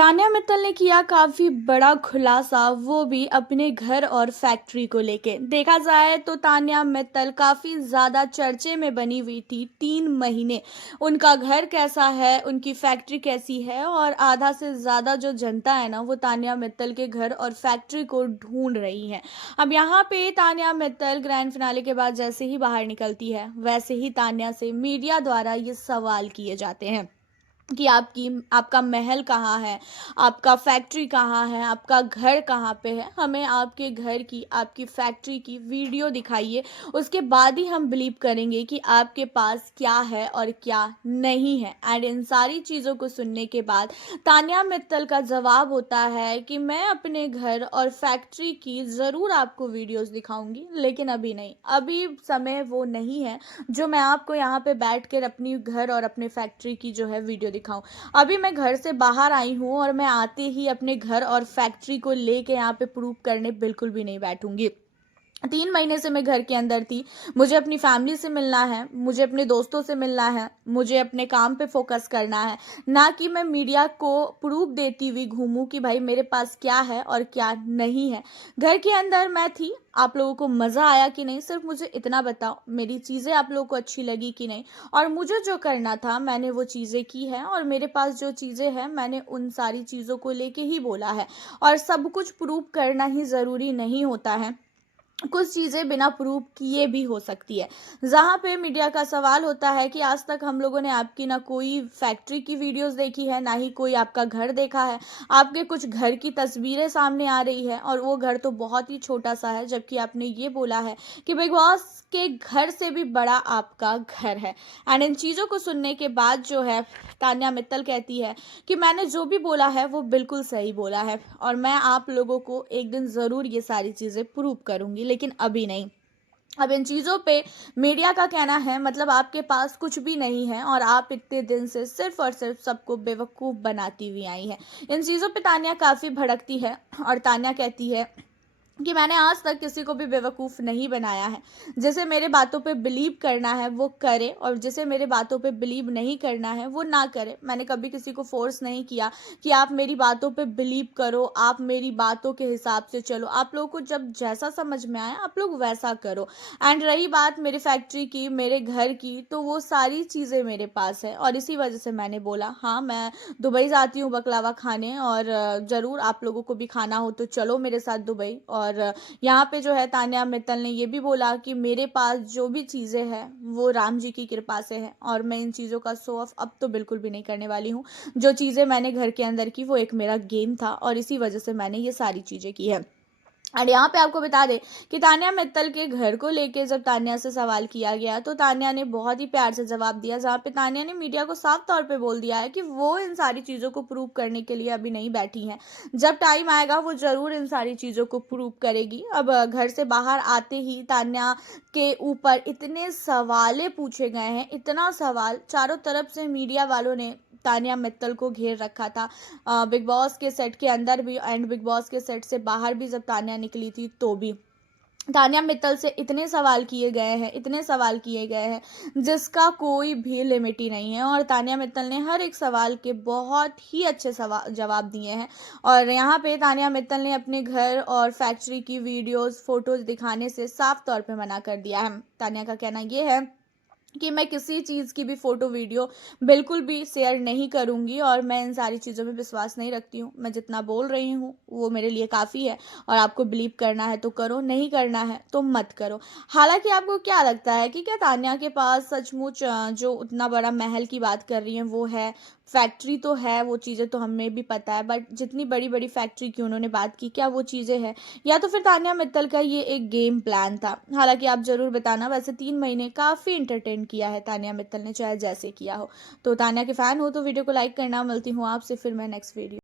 तान्या मित्तल ने किया काफी बड़ा खुलासा, वो भी अपने घर और फैक्ट्री को लेके। देखा जाए तो तान्या मित्तल काफी ज्यादा चर्चे में बनी हुई थी 3 महीने। उनका घर कैसा है, उनकी फैक्ट्री कैसी है, और आधा से ज्यादा जो जनता है ना, वो तान्या मित्तल के घर और फैक्ट्री को ढूंढ रही है। अब यहाँ पे तान्या मित्तल ग्रैंड फिनाले के बाद जैसे ही बाहर निकलती है, वैसे ही तान्या से मीडिया द्वारा ये सवाल किए जाते हैं कि आपका महल कहाँ है, आपका फैक्ट्री कहाँ है, आपका घर कहाँ पे है, हमें आपके घर की, आपकी फैक्ट्री की वीडियो दिखाइए। उसके बाद ही हम बिलीव करेंगे कि आपके पास क्या है और क्या नहीं है। एंड इन सारी चीज़ों को सुनने के बाद तान्या मित्तल का जवाब होता है कि मैं अपने घर और फैक्ट्री की ज़रूर आपको वीडियोस दिखाऊंगी, लेकिन अभी नहीं, अभी समय वो नहीं है जो मैं आपको यहाँ पे बैठ कर अपनी घर और अपने फैक्ट्री की जो है वीडियो दिखाऊं। अभी मैं घर से बाहर आई हूँ और मैं आते ही अपने घर और फैक्ट्री को लेके यहाँ पे प्रूव करने बिल्कुल भी नहीं बैठूंगी। 3 महीने से मैं घर के अंदर थी। मुझे अपनी फैमिली से मिलना है, मुझे अपने दोस्तों से मिलना है, मुझे अपने काम पे फोकस करना है, ना कि मैं मीडिया को प्रूफ देती हुई घूमूं कि भाई मेरे पास क्या है और क्या नहीं है। घर के अंदर मैं थी, आप लोगों को मज़ा आया कि नहीं, सिर्फ मुझे इतना बताओ, मेरी चीज़ें आप लोगों को अच्छी लगी कि नहीं। और मुझे जो करना था मैंने वो चीज़ें की है, और मेरे पास जो चीज़ें हैं मैंने उन सारी चीज़ों को लेके ही बोला है। और सब कुछ प्रूव करना ही ज़रूरी नहीं होता है, कुछ चीज़ें बिना प्रूफ किए भी हो सकती है। जहाँ पे मीडिया का सवाल होता है कि आज तक हम लोगों ने आपकी ना कोई फैक्ट्री की वीडियोस देखी है, ना ही कोई आपका घर देखा है। आपके कुछ घर की तस्वीरें सामने आ रही है, और वो घर तो बहुत ही छोटा सा है, जबकि आपने ये बोला है कि बिग बॉस के घर से भी बड़ा आपका घर है। एंड इन चीज़ों को सुनने के बाद जो है तान्या मित्तल कहती है कि मैंने जो भी बोला है वो बिल्कुल सही बोला है, और मैं आप लोगों को एक दिन ज़रूर ये सारी चीज़ें प्रूव करूंगी, लेकिन अभी नहीं। अब इन चीज़ों पे मीडिया का कहना है मतलब आपके पास कुछ भी नहीं है, और आप इतने दिन से सिर्फ और सिर्फ सबको बेवकूफ़ बनाती हुई आई है। इन चीज़ों पे तान्या काफ़ी भड़कती है, और तान्या कहती है कि मैंने आज तक किसी को भी बेवकूफ़ नहीं बनाया है। जिसे मेरे बातों पे बिलीव करना है वो करे, और जिसे मेरे बातों पे बिलीव नहीं करना है वो ना करे। मैंने कभी किसी को फोर्स नहीं किया कि आप मेरी बातों पे बिलीव करो, आप मेरी बातों के हिसाब से चलो। आप लोगों को जब जैसा समझ में आया आप लोग वैसा करो। एंड रही बात मेरी फैक्ट्री की, मेरे घर की, तो वो सारी चीज़ें मेरे पास है, और इसी वजह से मैंने बोला हाँ मैं दुबई जाती हूँ बकलावा खाने, और ज़रूर आप लोगों को भी खाना हो तो चलो मेरे साथ दुबई। और यहाँ पे जो है तान्या मित्तल ने ये भी बोला कि मेरे पास जो भी चीज़ें हैं वो राम जी की कृपा से है, और मैं इन चीज़ों का शो ऑफ अब तो बिल्कुल भी नहीं करने वाली हूँ। जो चीज़ें मैंने घर के अंदर की वो एक मेरा गेम था, और इसी वजह से मैंने ये सारी चीज़ें की है। और यहाँ पे आपको बता दें कि तान्या मित्तल के घर को लेके जब तान्या से सवाल किया गया तो तान्या ने बहुत ही प्यार से जवाब दिया, जहाँ पे तान्या ने मीडिया को साफ तौर पे बोल दिया है कि वो इन सारी चीज़ों को प्रूव करने के लिए अभी नहीं बैठी हैं। जब टाइम आएगा वो ज़रूर इन सारी चीज़ों को प्रूव करेगी। अब घर से बाहर आते ही तान्या के ऊपर इतने सवाल पूछे गए हैं, इतना सवाल, चारों तरफ से मीडिया वालों ने तान्या मित्तल को घेर रखा था। बिग बॉस के सेट के अंदर भी एंड बिग बॉस के सेट से बाहर भी जब तान्या निकली थी तो भी तान्या मित्तल से इतने सवाल किए गए हैं, इतने सवाल किए गए हैं जिसका कोई भी लिमिट ही नहीं है, और तान्या मित्तल ने हर एक सवाल के बहुत ही अच्छे सवाल जवाब दिए हैं। और यहाँ पे तान्या मित्तल ने अपने घर और फैक्ट्री की वीडियोस फोटोज दिखाने से साफ तौर पे मना कर दिया है। तान्या का कहना ये है कि मैं किसी चीज़ की भी फ़ोटो वीडियो बिल्कुल भी शेयर नहीं करूँगी, और मैं इन सारी चीज़ों में विश्वास नहीं रखती हूँ। मैं जितना बोल रही हूँ वो मेरे लिए काफ़ी है, और आपको बिलीव करना है तो करो, नहीं करना है तो मत करो। हालांकि आपको क्या लगता है कि क्या तान्या के पास सचमुच जो उतना बड़ा महल की बात कर रही हैं वो है, फैक्ट्री तो है, वो चीज़ें तो हमें भी पता है, बट जितनी बड़ी बड़ी फैक्ट्री की उन्होंने बात की क्या वो चीज़ें हैं, या तो फिर तान्या मित्तल का ये एक गेम प्लान था। हालांकि आप ज़रूर बताना। वैसे 3 महीने काफ़ी इंटरटेन किया है तान्या मित्तल ने, चाहे जैसे किया हो। तो तान्या के फ़ैन हो तो वीडियो को लाइक करना। मिलती हूँ आपसे फिर मैं नेक्स्ट वीडियो।